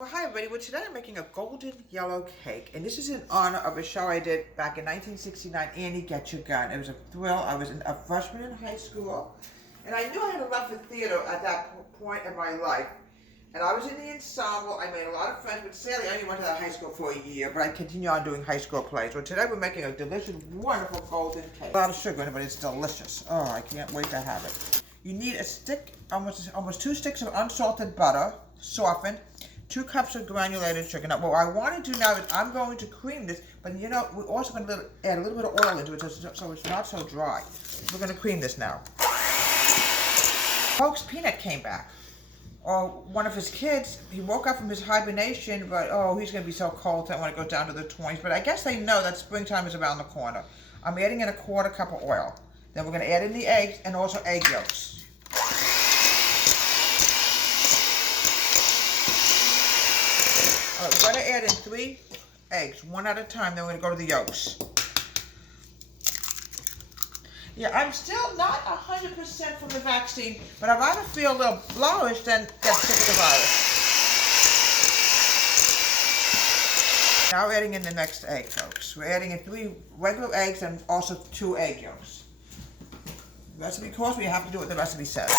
Well, hi everybody. Well, today I'm making a golden yellow cake, and this is in honor of a show I did back in 1969, Annie Get Your Gun. It was a thrill. I was a freshman in high school, and I knew I had a love for theater at that point in my life. And I was in the ensemble. I made a lot of friends, but sadly I only went to that high school for a year, but I continued on doing high school plays. Well, today we're making a delicious, wonderful golden cake. A lot of sugar in it, but it's delicious. Oh, I can't wait to have it. You need a stick, almost 2 sticks of unsalted butter, softened, 2 cups of granulated sugar. Now, what I want to do now is I'm going to cream this, but we're also going to add a little bit of oil into it so it's not so dry. We're going to cream this now. Folks, Peanut came back. Or one of his kids, he woke up from his hibernation, but he's going to be so cold that when it goes down to the 20s. But I guess they know that springtime is around the corner. I'm adding in a 1/4 cup of oil. Then we're going to add in the eggs and also egg yolks. We're going to add in 3 eggs, 1 at a time, then we're going to go to the yolks. Yeah, I'm still not 100% from the vaccine, but I'd rather feel a little blowish than get sick of the virus. Now we're adding in the next egg, folks. We're adding in 3 regular eggs and also 2 egg yolks. The recipe calls, we have to do what the recipe says.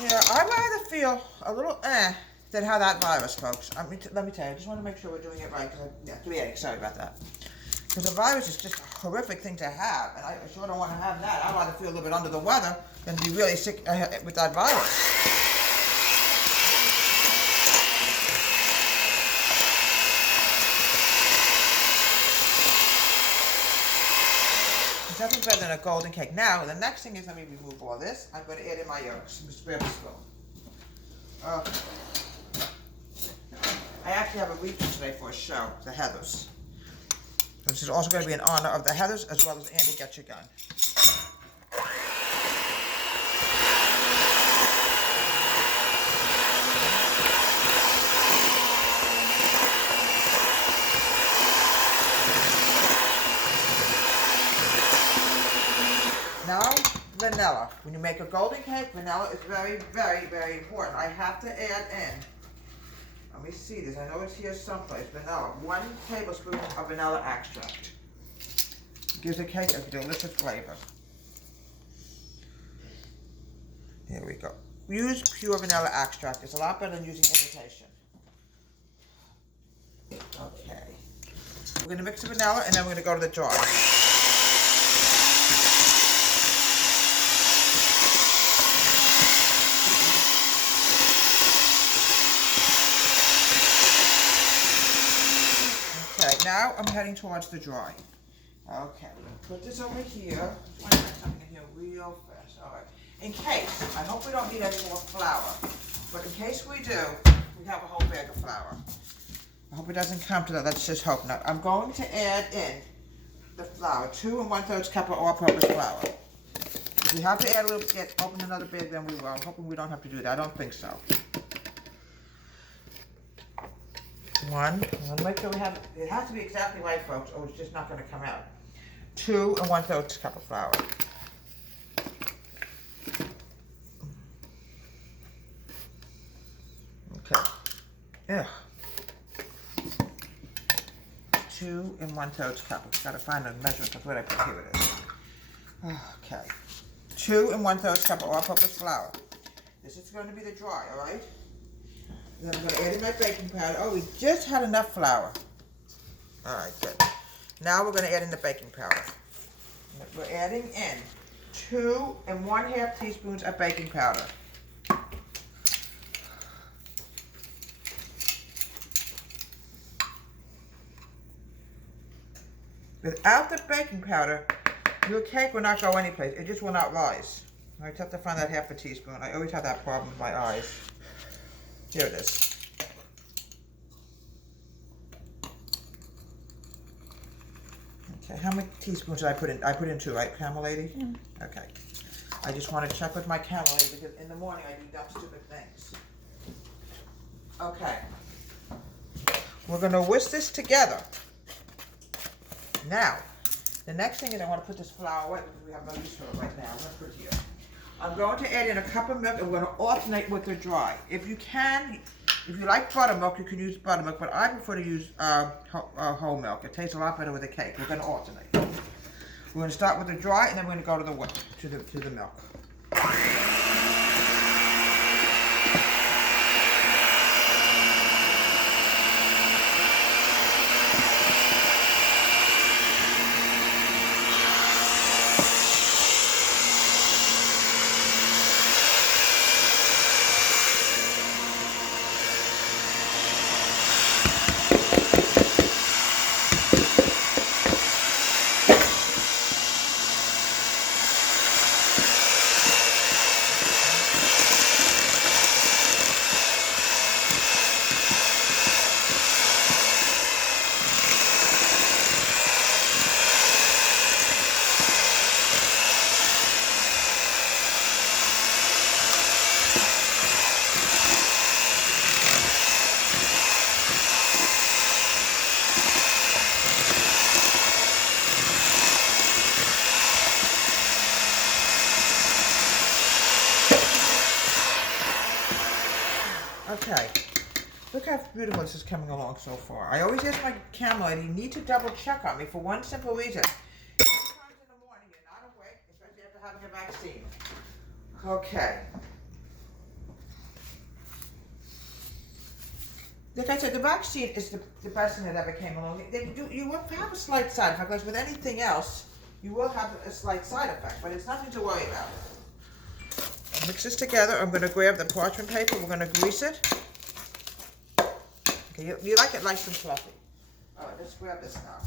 Yeah, I'd rather feel a little than have that virus, folks. Let me tell you, I just want to make sure we're doing it right. 3 eggs, sorry about that. Because the virus is just a horrific thing to have, and I sure don't want to have that. I'd rather feel a little bit under the weather than be really sick with that virus. It's definitely better than a golden cake. Now, the next thing is, let me remove all this. I'm going to add in my yolks. Spare the spoon. I actually have a repeat today for a show, the Heathers. This is also going to be in honor of the Heathers as well as Annie Get Your Gun. Now, vanilla. When you make a golden cake, vanilla is very, very, very important. I have to add in, let me see this, I know it's here someplace, vanilla. 1 tablespoon of vanilla extract. It gives the cake a delicious flavor. Here we go. Use pure vanilla extract. It's a lot better than using imitation. Okay. We're going to mix the vanilla and then we're going to go to the jar. Now I'm heading towards the dry. Okay, put this over here. I want to put something in here real fast. All right. In case, I hope we don't need any more flour, but in case we do, we have a whole bag of flour. I hope it doesn't come to that. Let's just hope not. I'm going to add in the flour, 2 1/3 cup of all-purpose flour. If we have to add a little, open another bag, then we will. I'm hoping we don't have to do that. I don't think so. 1, make sure we have, it has to be exactly right, folks, or it's just not going to come out. 2 1/3 cup of flour. Okay. Yeah. 2 1/3 cup. I've got to find the measurement. That's what I put here. It is. Okay. 2 1/3 cup of all-purpose flour. This is going to be the dry, all right? Then I'm going to add in my baking powder. Oh, we just had enough flour. All right, good. Now we're going to add in the baking powder. We're adding in 2 1/2 teaspoons of baking powder. Without the baking powder, your cake will not go anyplace. It just will not rise. I just have to find that 1/2 teaspoon. I always have that problem with my eyes. Here it is. Okay, how many teaspoons did I put in? I put in 2, right, Camel Lady? Yeah. Okay. I just want to check with my Camel Lady because in the morning I do dumb, stupid things. Okay. We're going to whisk this together. Now, The next thing is I want to put this flour away because we have no use for it right now. I'm going to put it here. I'm going to add in a cup of milk and we're going to alternate with the dry. If you like buttermilk, you can use buttermilk, but I prefer to use whole milk. It tastes a lot better with the cake. We're going to alternate. We're going to start with the dry and then we're going to go to the milk. Okay, look how beautiful this is coming along so far. I always ask my camera lady, you need to double check on me for one simple reason. Sometimes in the morning you're not awake, especially after having a vaccine. Okay. Like I said, the vaccine is the best thing that ever came along. You will have a slight side effect, because with anything else, you will have a slight side effect, but it's nothing to worry about. Mix this together. I'm going to grab the parchment paper. We're going to grease it. Okay, you like it nice and fluffy. All right, let's grab this now.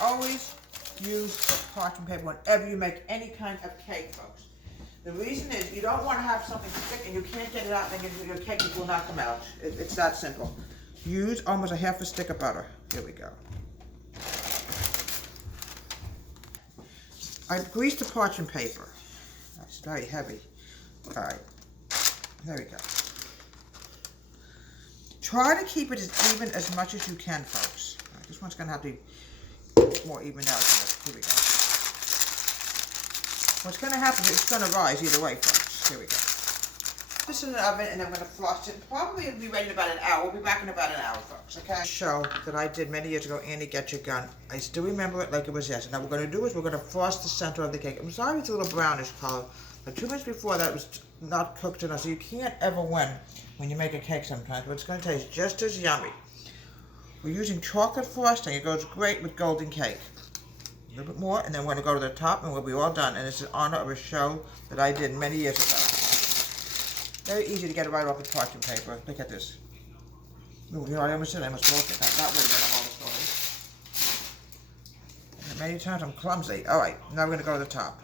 Always use parchment paper whenever you make any kind of cake, folks. The reason is you don't want to have something stick and you can't get it out and your cake will not come out. It's that simple. Use almost a half a stick of butter. Here we go. I greased the parchment paper. That's very heavy. All right, there we go. Try to keep it as even as much as you can, folks. All right, this one's gonna have to be more even out. Here we go. What's gonna happen is it's gonna rise either way, folks. Here we go. This in the oven and I'm gonna flush it. Probably it'll be ready in about an hour. We'll be back in about an hour, folks, okay? Show that I did many years ago, Annie Get Your Gun. I still remember it like it was yesterday. Now what we're gonna do is we're gonna frost the center of the cake. I'm sorry it's a little brownish color, but 2 minutes before that it was not cooked enough, so you can't ever win when you make a cake sometimes, but it's gonna taste just as yummy. We're using chocolate frosting. It goes great with golden cake. A little bit more, and then we're gonna go to the top and we'll be all done. And it's in honor of a show that I did many years ago. Very easy to get it right off the parchment paper. Look at this. Ooh, you know, I almost said I must walk it. That would have been a whole story. And many times I'm clumsy. All right, now we're going to go to the top.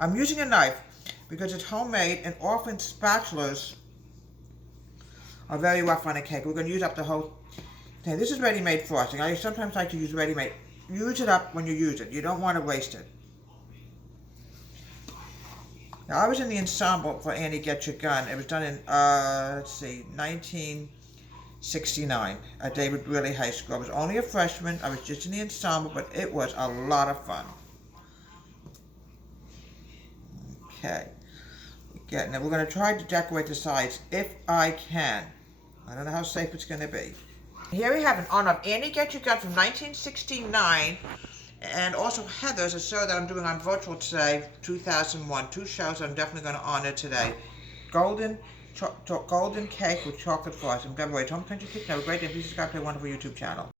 I'm using a knife because it's homemade and often spatulas are very rough on a cake. We're going to use up the whole thing. This is ready-made frosting. I sometimes like to use ready-made. Use it up when you use it. You don't want to waste it. Now, I was in the ensemble for Annie Get Your Gun. It was done in, let's see, 1969 at David Brearley High School. I was only a freshman. I was just in the ensemble, but it was a lot of fun. Okay. Now, we're going to try to decorate the sides if I can. I don't know how safe it's going to be. Here we have an honor of Annie Get Your Gun from 1969. And also Heather's, a show that I'm doing on virtual today, 2001. 2 shows I'm definitely going to honor today. Golden cake with chocolate frosting. Beverly, Home Country Kitchen. Have a great day. Please subscribe to a wonderful YouTube channel.